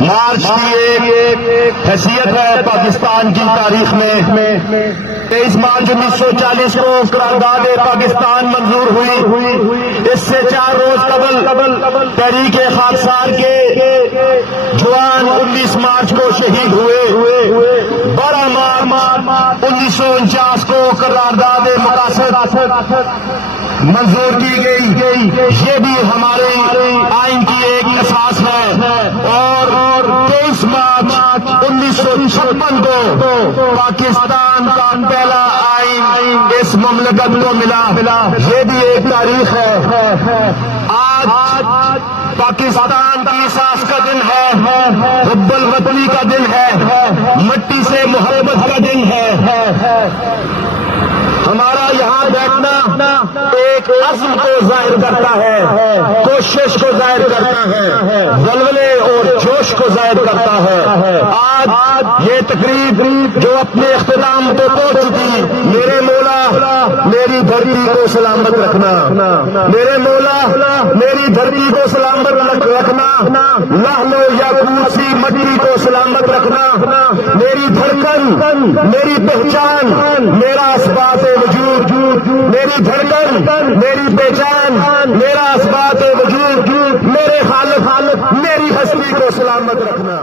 مارچ کی ایک حیثیت ہے پاکستان کی تاریخ میں 23 مارچ 1940 کو قرارداد پاکستان منظور ہوئی۔ اس سے 4 روز قبل تحریک خاکسار کے جوان 19 مارچ کو شہید ہوئے۔ 12 مارچ 1949 کو قرارداد مقاصد منظور کی گئی۔ یہ بھی ہمارے آئین کی ایک اساس ہے اور 23 مارچ 1956 کو پاکستان کا پہلا آئین اس مملکت کو ملا۔ یہ بھی ایک تاریخ ہے۔ آج پاکستان کی ساس کا دن ہے، حب الوطنی کا دن ہے، مٹی سے محبت کا دن ہے۔ ہمارا یہاں بیٹھنا ایک عزم کو ظاہر کرتا ہے، کوشش کو ظاہر کرتا ہے، ولولے اور جوش کو ظاہر کرتا ہے۔ آج یہ تقریب جو اپنے اختتام کو پہنچ چکی، میرے مولا میری دھرتی کو سلامت رکھنا، میرے مولا میری دھرتی کو سلامت رکھنا، لہلو یا کوسی مٹی کو سلامت رکھنا، میری دھڑکن میری پہچان میرا اسباب وجود، میری دھڑکن میری پہچان میرا اسباب وجود، میرے خالق میری ہستی کو سلامت رکھنا۔